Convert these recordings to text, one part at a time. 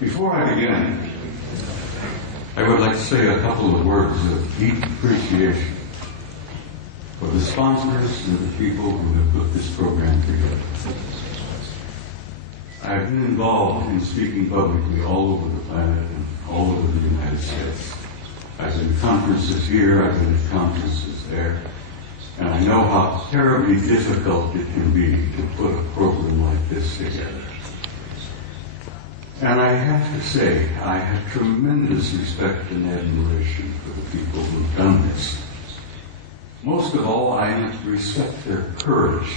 Before I begin, I would like to say a couple of words of deep appreciation for the sponsors and the people who have put this program together. I've been involved in speaking publicly all over the planet and all over the United States. I've been at conferences here, I've been at conferences there, and I know how terribly difficult it can be to put a program like this together. And I have to say, I have tremendous respect and admiration for the people who've done this. Most of all, I respect their courage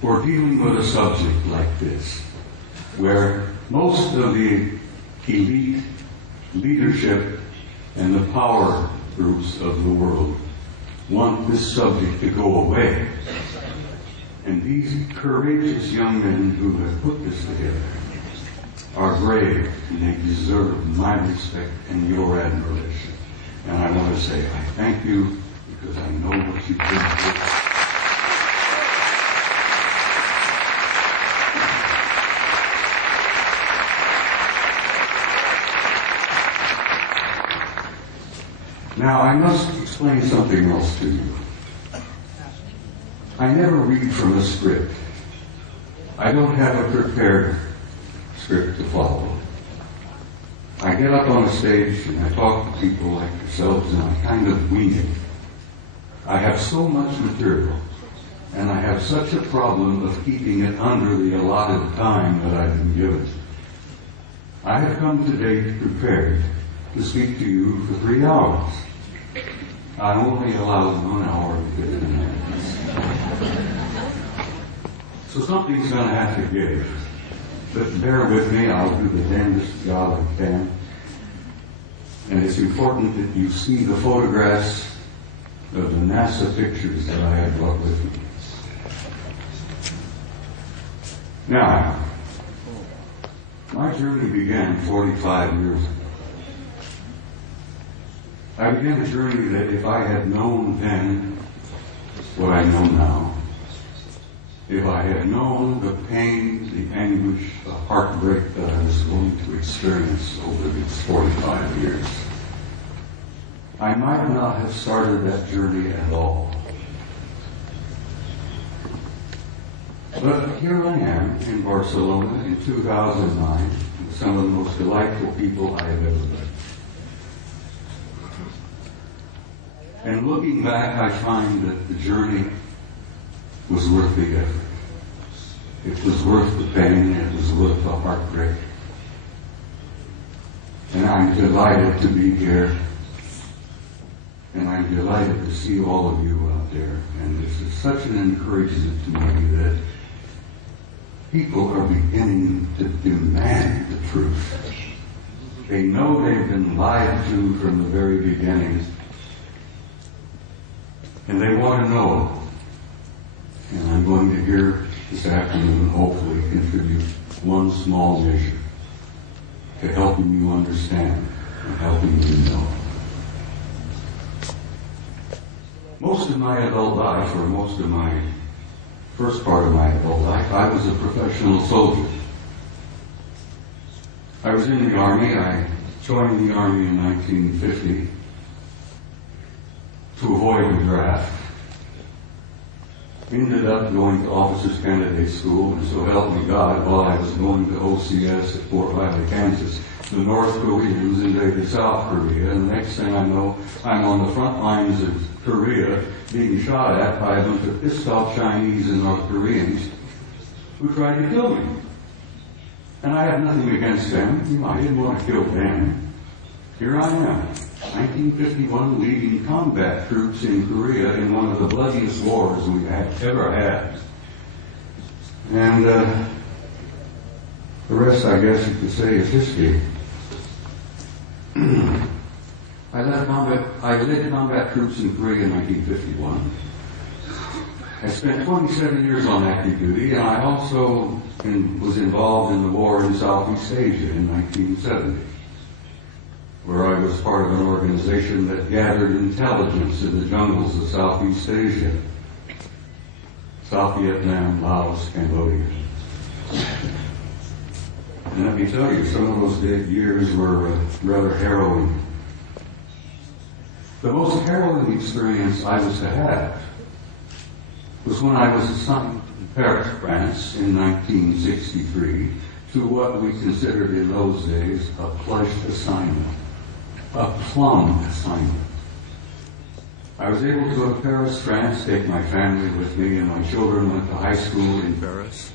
for dealing with a subject like this, where most of the elite leadership and the power groups of the world want this subject to go away. And these courageous young men who have put this together are brave, and they deserve my respect and your admiration. And I want to say I thank you because I know what you've been through. Now I must explain something else to you. I never read from a script. I don't have a prepared script to follow. I get up on a stage and I talk to people like yourselves and I kind of wing it. I have so much material and I have such a problem of keeping it under the allotted time that I've been given. I have come today prepared to speak to you for 3 hours. I only allowed 1 hour and 50 minutes. So something's going to have to give. But bear with me, I'll do the damnedest job I can. And it's important that you see the photographs of the NASA pictures that I have brought with me. Now, my journey began 45 years ago. I began a journey that if I had known then what I know now, if I had known the pain, the anguish, the heartbreak that I was going to experience over these 45 years, I might not have started that journey at all. But here I am in Barcelona in 2009 with some of the most delightful people I have ever met. And looking back, I find that the journey was worth the effort. It was worth the pain, it was worth the heartbreak. And I'm delighted to be here. And I'm delighted to see all of you out there. And this is such an encouragement to me that people are beginning to demand the truth. They know they've been lied to from the very beginning. And they want to know. And I'm going to hear this afternoon, hopefully, contribute one small measure to helping you understand and helping you know. Most of my adult life, or most of my first part of my adult life, I was a professional soldier. I was in the Army. I joined the Army in 1950 to avoid the draft. Ended up going to Officers Candidate School, and so help me God, while I was going to OCS at Fort Riley, Kansas, the North Koreans invaded South Korea, and the next thing I know, I'm on the front lines of Korea being shot at by a bunch of pissed-off Chinese and North Koreans who tried to kill me. And I have nothing against them. I didn't want to kill them. Here I am. 1951, leading combat troops in Korea in one of the bloodiest wars we ever had. And the rest, I guess you could say, is history. I led combat troops in Korea in 1951. I spent 27 years on active duty, and I also was involved in the war in Southeast Asia in 1970, where I was part of an organization that gathered intelligence in the jungles of Southeast Asia, South Vietnam, Laos, Cambodia. And let me tell you, some of those years were rather harrowing. The most harrowing experience I was to have was when I was assigned to Paris, France in 1963 to what we considered in those days a pledged assignment, a plum assignment. I was able to go to Paris, France, take my family with me, and my children went to high school in Paris.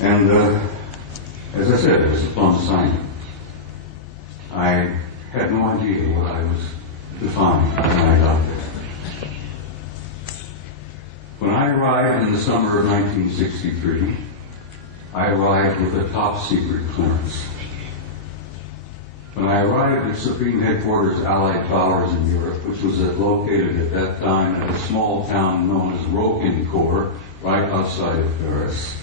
And as I said, it was a plum assignment. I had no idea what I was to find when I got there. When I arrived in the summer of 1963, I arrived with a top secret clearance. When I arrived at Supreme Headquarters Allied Powers in Europe, which was located at that time at a small town known as Roquencourt, right outside of Paris,